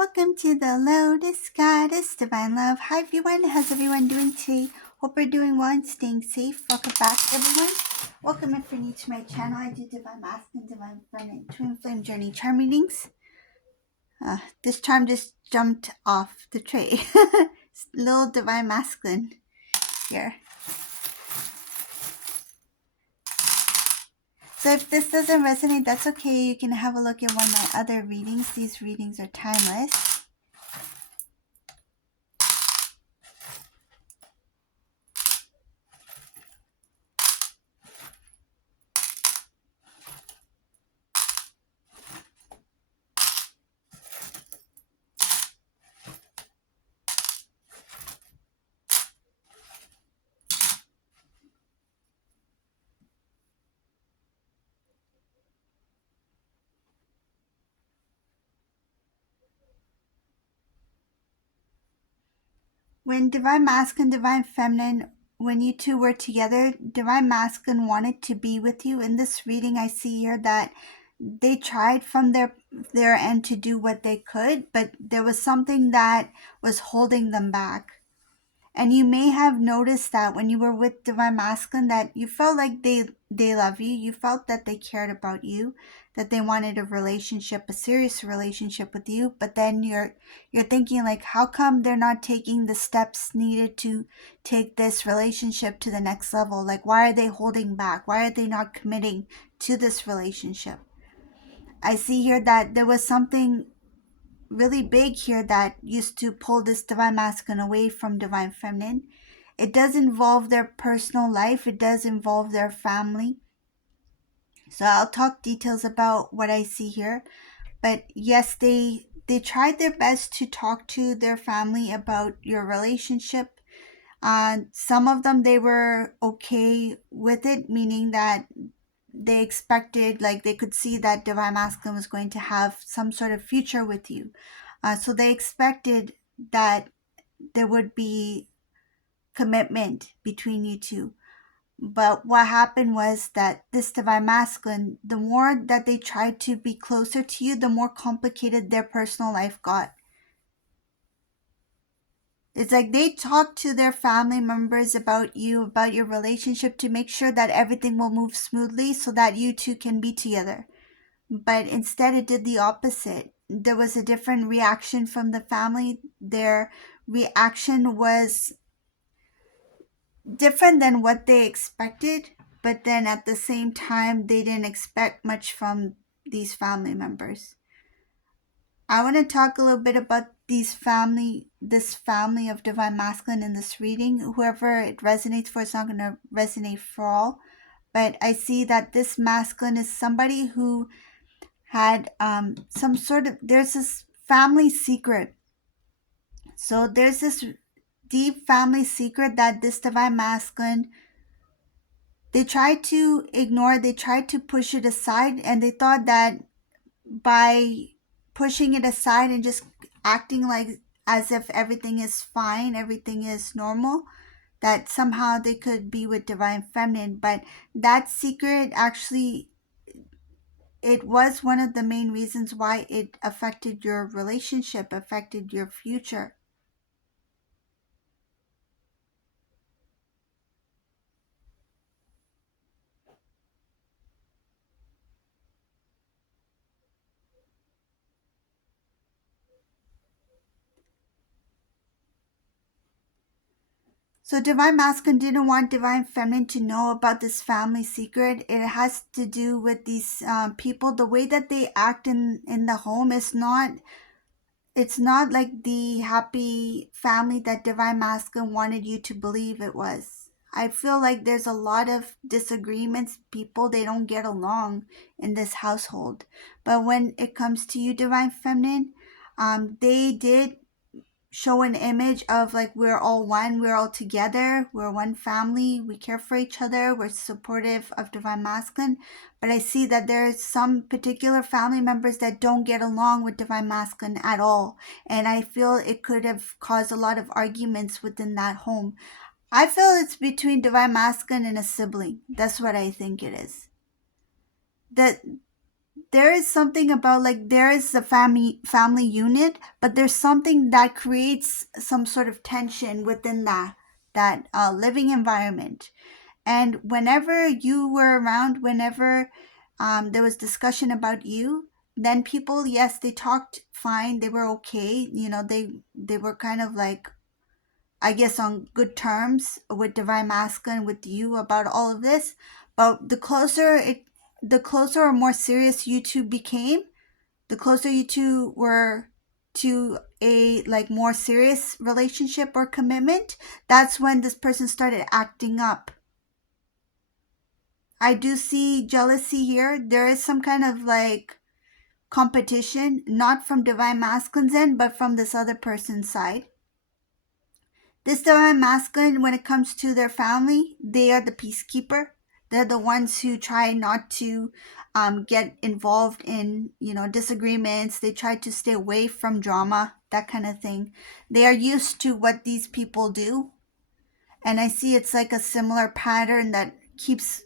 Welcome to the Lotus Goddess Divine Love. Hi everyone, how's everyone doing today? Hope you're doing well and staying safe. Welcome back everyone. Welcome if you're new to my channel. I do Divine Masculine, Divine Feminine, Twin Flame Journey charm readings. This charm just jumped off the tray. Little Divine Masculine here. So if this doesn't resonate, that's okay. You can have a look at one of my other readings. These readings are timeless. When Divine Masculine, Divine Feminine, when you two were together, Divine Masculine wanted to be with you. In this reading, I see here that they tried from their end to do what they could, but there was something that was holding them back. And you may have noticed that when you were with Divine Masculine that you felt like they love you. You felt that they cared about you, that they wanted a relationship, a serious relationship with you. But then you're thinking like, how come they're not taking the steps needed to take this relationship to the next level? Like, why are they holding back? Why are they not committing to this relationship? I see here that there was something really big here that used to pull this Divine Masculine away from Divine Feminine. It does involve their personal life. It does involve their family. So I'll talk details about what I see here. But yes, they tried their best to talk to their family about your relationship. Some of them, they were okay with it, meaning that they expected, like they could see that Divine Masculine was going to have some sort of future with you. So they expected that there would be commitment between you two. But what happened was that this Divine Masculine, the more that they tried to be closer to you, the more complicated their personal life got. It's like they talked to their family members about you, about your relationship, to make sure that everything will move smoothly so that you two can be together. But instead it did the opposite. There was a different reaction from the family. Their reaction was different than what they expected, but then at the same time they didn't expect much from these family members. I want to talk a little bit about this family of Divine Masculine in this reading. Whoever it resonates for, it's not going to resonate for all, but I see that this masculine is somebody who had some sort of, there's this family secret. So there's this deep family secret that this Divine Masculine, they tried to ignore, they tried to push it aside, and they thought that by pushing it aside and just acting like as if everything is fine, everything is normal, that somehow they could be with Divine Feminine. But that secret actually, it was one of the main reasons why it affected your relationship, affected your future. So Divine Masculine didn't want Divine Feminine to know about this family secret. It has to do with these people. The way that they act in the home is not, it's not like the happy family that Divine Masculine wanted you to believe it was. I feel like there's a lot of disagreements. People, they don't get along in this household. But when it comes to you, Divine Feminine, they did show an image of like, we're all one, we're all together, we're one family, we care for each other, we're supportive of Divine Masculine. But I see that there's some particular family members that don't get along with Divine Masculine at all, and I feel it could have caused a lot of arguments within that home. I feel it's between Divine Masculine and a sibling. That's what I think it is. That there is something about, like, there is a family unit, but there's something that creates some sort of tension within that living environment. And whenever you were around, whenever there was discussion about you, then people, yes, they talked fine, they were okay, they were kind of like, I guess, on good terms with Divine Masculine, with you, about all of this. But the closer or more serious you two became, the closer you two were to a, like, more serious relationship or commitment, that's when this person started acting up. I do see jealousy here. There is some kind of, like, competition, not from Divine Masculine's end, but from this other person's side. This Divine Masculine, when it comes to their family, they are the peacekeeper. They're the ones who try not to get involved in, disagreements. They try to stay away from drama, that kind of thing. They are used to what these people do. And I see it's like a similar pattern that keeps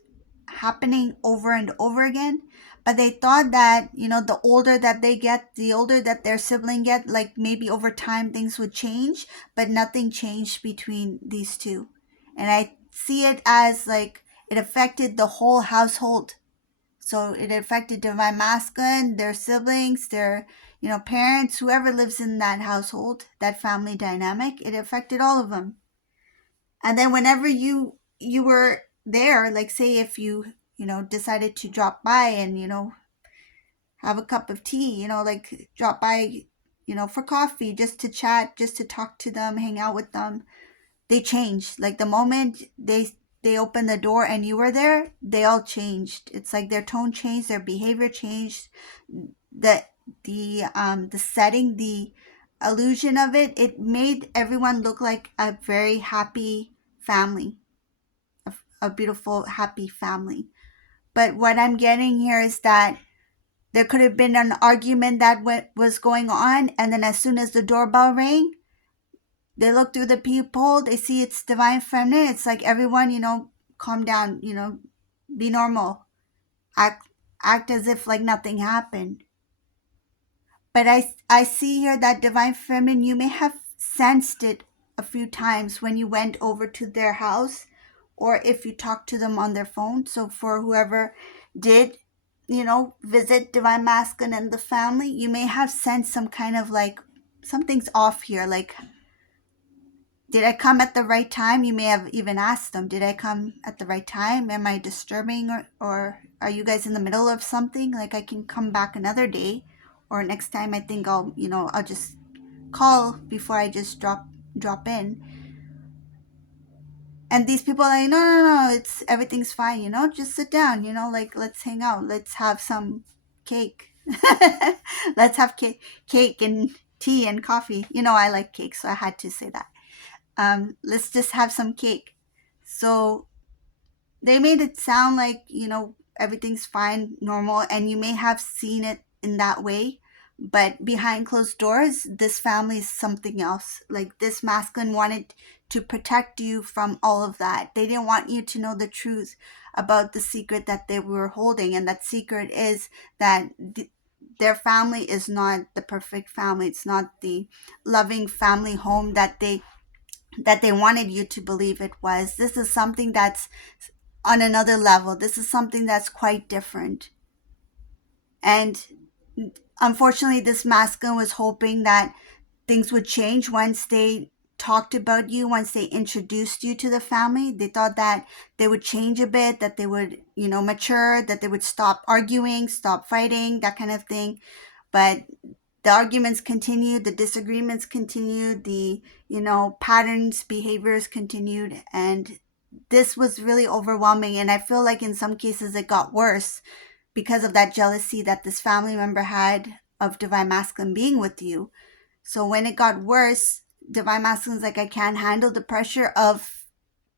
happening over and over again. But they thought that, the older that they get, the older that their sibling get, like, maybe over time things would change, but nothing changed between these two. And I see it as, like, it affected the whole household. So it affected Divine Masculine, their siblings, their, parents, whoever lives in that household, that family dynamic, it affected all of them. And then whenever you were there, like, say if you, decided to drop by and, have a cup of tea, like, drop by, for coffee, just to chat, just to talk to them, hang out with them, they changed. Like, the moment they opened the door and you were there, they all changed. It's like their tone changed, their behavior changed, the the setting, the illusion of it, it made everyone look like a very happy family, a beautiful, happy family. But what I'm getting here is that there could have been an argument that was going on, and then as soon as the doorbell rang, they look through the peephole, they see it's Divine Feminine. It's like, everyone, calm down, be normal, act act as if like nothing happened. But I see here that Divine Feminine, you may have sensed it a few times when you went over to their house, or if you talked to them on their phone. So for whoever did, visit Divine Masculine and the family, you may have sensed some kind of, like, something's off here. Like, did I come at the right time? You may have even asked them, did I come at the right time? Am I disturbing, or are you guys in the middle of something? Like, I can come back another day, or next time I think I'll just call before I just drop in. And these people are like, no, no, no, everything's fine, just sit down, like, let's hang out, let's have some cake. Let's have cake and tea and coffee. I like cake, so I had to say that. Let's just have some cake. So they made it sound like, everything's fine, normal, and you may have seen it in that way. But behind closed doors, this family is something else. Like, this masculine wanted to protect you from all of that. They didn't want you to know the truth about the secret that they were holding. And that secret is that their family is not the perfect family. It's not the loving family home that they wanted you to believe it was. This is something that's on another level. This is something that's quite different. And unfortunately, this masculine was hoping that things would change once they talked about you, once they introduced you to the family. They thought that they would change a bit, that they would, mature, that they would stop arguing, stop fighting, that kind of thing. But the arguments continued, the disagreements continued, the, patterns, behaviors continued, and this was really overwhelming. And I feel like in some cases it got worse because of that jealousy that this family member had of Divine Masculine being with you. So when it got worse, Divine Masculine's like, I can't handle the pressure of,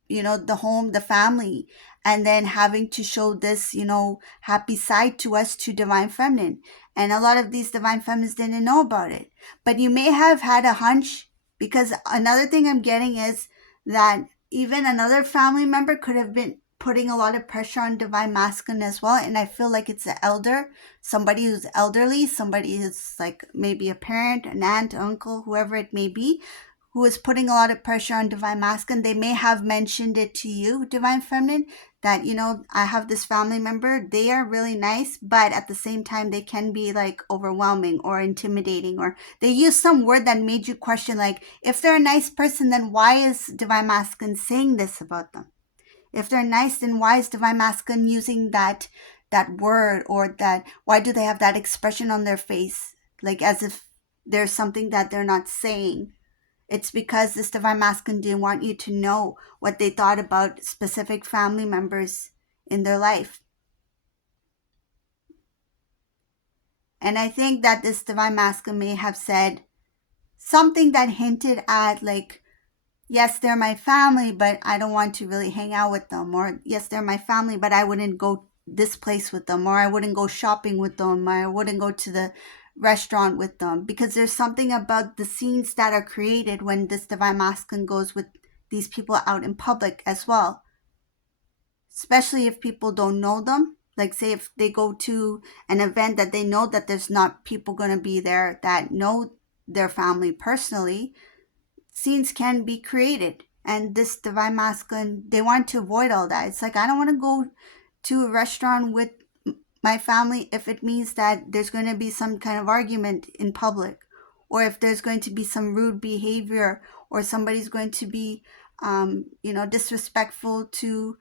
the home, the family, and then having to show this, happy side to us, to Divine Feminine. And a lot of these Divine Feminines didn't know about it. But you may have had a hunch, because another thing I'm getting is that even another family member could have been putting a lot of pressure on divine masculine as well, and I feel like it's an elder, somebody who's elderly, somebody who's like maybe a parent, an aunt, uncle, whoever it may be, who is putting a lot of pressure on divine masculine. They may have mentioned it to you, divine feminine, that, I have this family member, they are really nice, but at the same time they can be like overwhelming or intimidating, or they use some word that made you question, like, if they're a nice person, then why is divine masculine saying this about them? If they're nice, then why is divine masculine using that word, or that, why do they have that expression on their face, like as if there's something that they're not saying? It's because this divine masculine didn't want you to know what they thought about specific family members in their life. And I think that this divine masculine may have said something that hinted at, like, yes, they're my family, but I don't want to really hang out with them. Or, yes, they're my family, but I wouldn't go this place with them. Or I wouldn't go shopping with them. Or I wouldn't go to the restaurant with them. Because there's something about the scenes that are created when this divine masculine goes with these people out in public as well. Especially if people don't know them. Like, say if they go to an event that they know that there's not people going to be there that know their family personally, scenes can be created. And this divine masculine, they want to avoid all that. It's like, I don't want to go to a restaurant with my family if it means that there's going to be some kind of argument in public, or if there's going to be some rude behavior, or somebody's going to be disrespectful to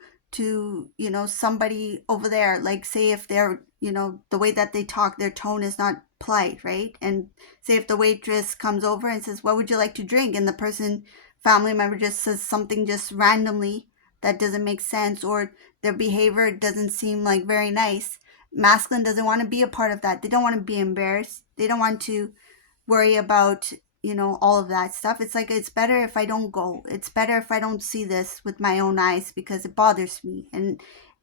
somebody over there. Like, say if they're, the way that they talk, their tone is not polite, right? And say if the waitress comes over and says, what would you like to drink? And the person, family member, just says something just randomly that doesn't make sense, or their behavior doesn't seem like very nice. Masculine doesn't want to be a part of that. They don't want to be embarrassed. They don't want to worry about, all of that stuff. It's like, it's better if I don't go. It's better if I don't see this with my own eyes, because it bothers me. And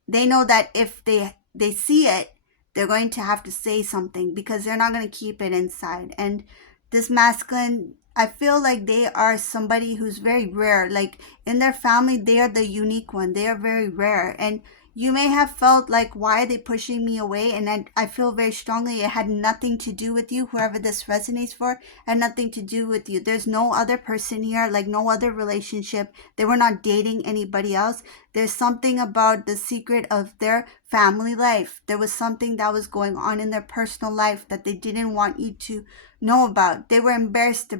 they know that if they see it, they're going to have to say something, because they're not going to keep it inside. And this masculine, I feel like they are somebody who's very rare. Like, in their family, they are the unique one. They are very rare. And you may have felt like, why are they pushing me away? And I feel very strongly it had nothing to do with you. Whoever this resonates for, had nothing to do with you. There's no other person here, like no other relationship. They were not dating anybody else. There's something about the secret of their family life. There was something that was going on in their personal life that they didn't want you to know about. They were embarrassed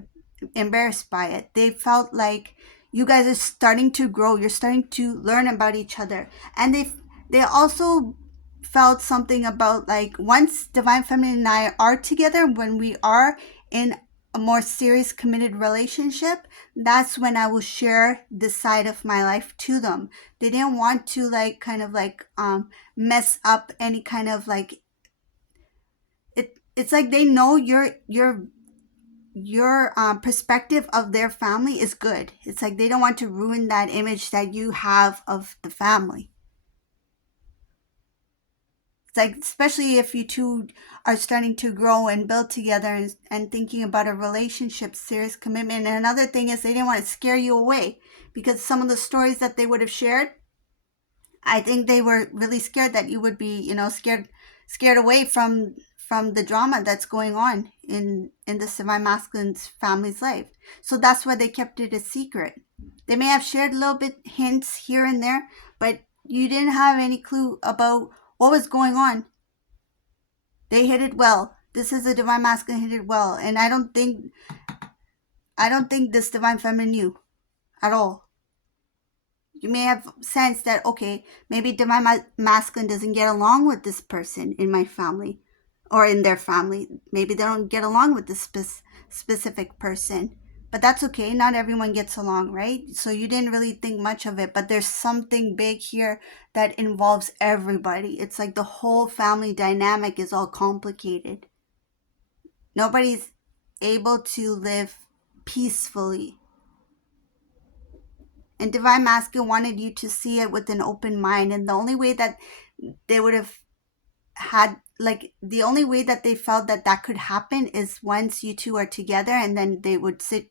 by it. They felt like you guys are starting to grow. You're starting to learn about each other. And they also felt something about, like, once divine feminine and I are together, when we are in a more serious committed relationship, that's when I will share this side of my life to them. They didn't want to, like, kind of like mess up any kind of, like, it's like they know your perspective of their family is good. It's like they don't want to ruin that image that you have of the family. It's like, especially if you two are starting to grow and build together, and thinking about a relationship, serious commitment. And another thing is, they didn't want to scare you away, because some of the stories that they would have shared, I think they were really scared that you would be, scared away from the drama that's going on in the semi-masculine's family's life. So that's why they kept it a secret. They may have shared a little bit hints here and there, but you didn't have any clue about what was going on. They hid it well. This is a divine masculine hid it well, and I don't think this divine feminine knew at all. You may have sensed that, okay, maybe divine masculine doesn't get along with this person in my family, or in their family. Maybe they don't get along with this specific person. But that's okay. Not everyone gets along, right? So you didn't really think much of it. But there's something big here that involves everybody. It's like the whole family dynamic is all complicated. Nobody's able to live peacefully. And divine masculine wanted you to see it with an open mind. And the only way that they would have had, like, the only way that they felt that could happen is once you two are together, and then they would sit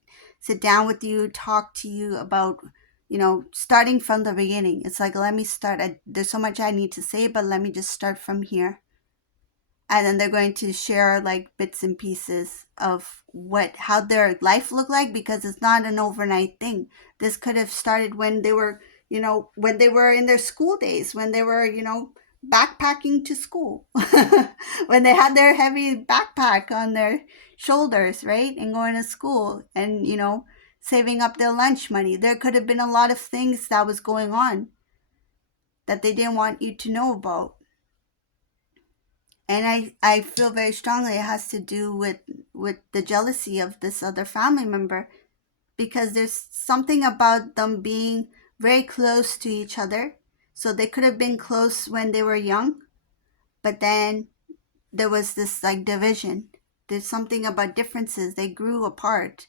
down with you, talk to you about, starting from the beginning. It's like, let me start. There's so much I need to say, but let me just start from here. And then they're going to share like bits and pieces of how their life looked like, because it's not an overnight thing. This could have started when they were, when they were in their school days, when they were, backpacking to school, when they had their heavy backpack on their shoulders, right? And going to school and, saving up their lunch money. There could have been a lot of things that was going on that they didn't want you to know about. And I feel very strongly it has to do with the jealousy of this other family member, because there's something about them being very close to each other. So they could have been close when they were young, but then there was this like division. There's something about differences. They grew apart.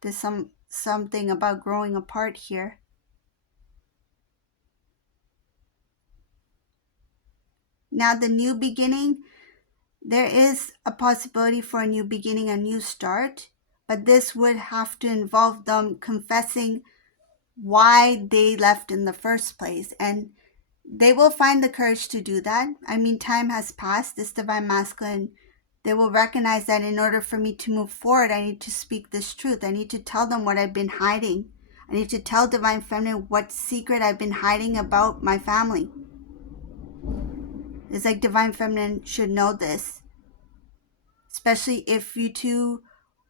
There's something about growing apart here. Now the new beginning, there is a possibility for a new beginning, a new start, but this would have to involve them confessing why they left in the first place. And they will find the courage to do that. I mean, time has passed. This divine masculine, they will recognize that in order for me to move forward, I need to speak this truth. I need to tell them what I've been hiding. I need to tell divine feminine what secret I've been hiding about my family. It's like divine feminine should know this, especially if you two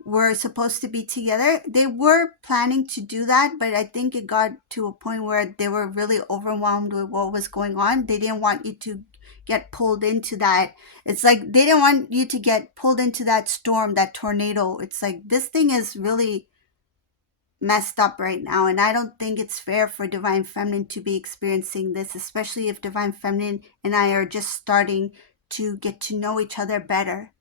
were supposed to be together. They were planning to do that, but I think it got to a point where they were really overwhelmed with what was going on. They didn't want you to get pulled into that. It's like they didn't want you to get pulled into that storm, that tornado. It's like this thing is really messed up right now, and I don't think it's fair for divine feminine to be experiencing this, especially if divine feminine and I are just starting to get to know each other better.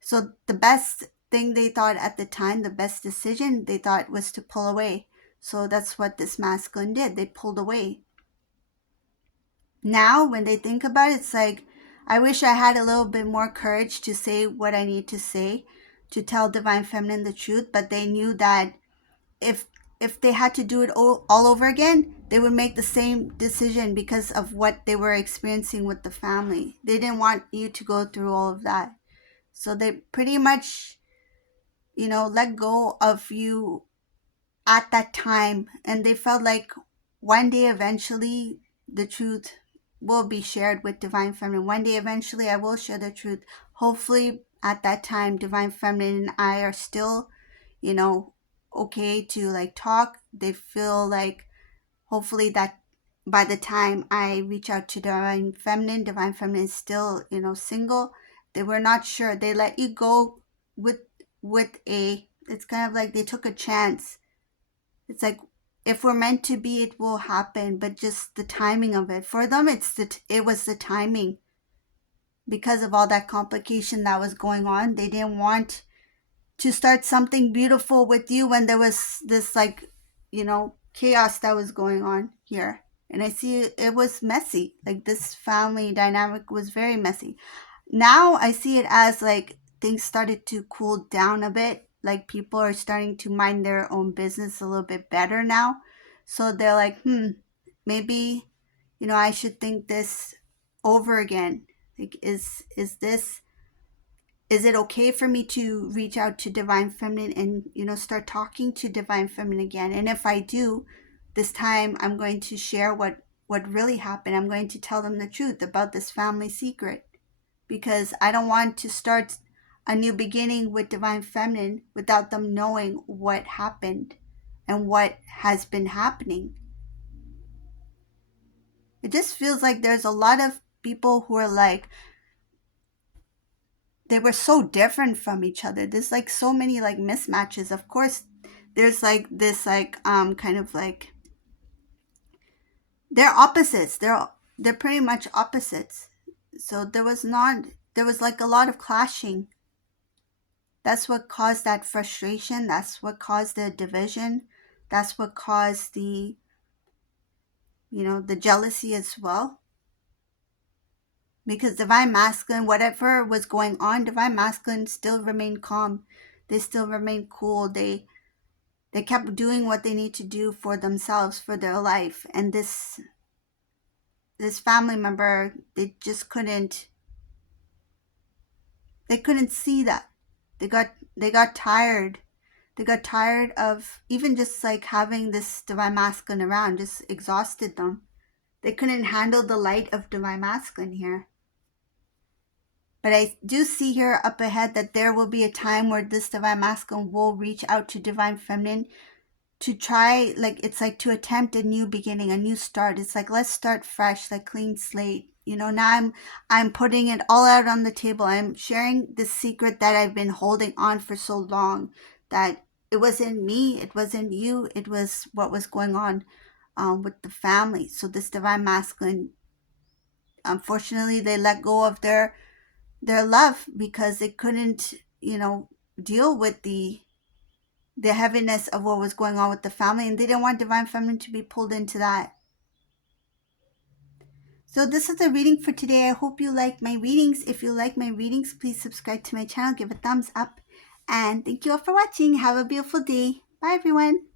So the best thing they thought at the time, the best decision they thought, was to pull away. So that's what this masculine did. They pulled away. Now, when they think about it, it's like, I wish I had a little bit more courage to say what I need to say, to tell divine feminine the truth. But they knew that if they had to do it all over again, they would make the same decision because of what they were experiencing with the family. They didn't want you to go through all of that. So they pretty much, let go of you at that time. And they felt like one day eventually the truth will be shared with divine feminine. One day eventually I will share the truth. Hopefully at that time divine feminine and I are still, okay to like talk. They feel like hopefully that by the time I reach out to divine feminine is still, single. They were not sure. They let you go with it's kind of like they took a chance. It's like, if we're meant to be, it will happen, but just the timing of it. For them, it was the timing. Because of all that complication that was going on, they didn't want to start something beautiful with you when there was this like, chaos that was going on here. And I see it was messy. Like this family dynamic was very messy. Now I see it as like things started to cool down a bit. Like people are starting to mind their own business a little bit better now. So they're like, maybe, I should think this over again. Like, is it okay for me to reach out to divine feminine and, start talking to divine feminine again? And if I do, this time I'm going to share what really happened. I'm going to tell them the truth about this family secret, because I don't want to start a new beginning with divine feminine without them knowing what happened and what has been happening. It just feels like there's a lot of people who are like, they were so different from each other. There's like so many like mismatches. Of course, there's like this like kind of like, they're opposites. They're pretty much opposites. So there was like a lot of clashing. That's what caused that frustration. That's what caused the division. That's what caused the the jealousy as well. Because divine masculine, whatever was going on, divine masculine still remained calm. They still remained cool. They kept doing what they need to do for themselves, for their life, and this family member, they just couldn't, they couldn't see that. They got tired. They got tired of even just like having this divine masculine around, just exhausted them. They couldn't handle the light of divine masculine here. But I do see here up ahead that there will be a time where this divine masculine will reach out to divine feminine to try, like, it's like to attempt a new beginning, a new start. It's like, let's start fresh, like clean slate. Now I'm putting it all out on the table. I'm sharing the secret that I've been holding on for so long, that it wasn't me, it wasn't you, it was what was going on with the family. So this divine masculine, unfortunately, they let go of their love because they couldn't, deal with the heaviness of what was going on with the family, and they didn't want divine feminine to be pulled into that. So this is the reading for today. I hope you like my readings. If you like my readings, please subscribe to my channel, give a thumbs up, and thank you all for watching. Have a beautiful day. Bye everyone.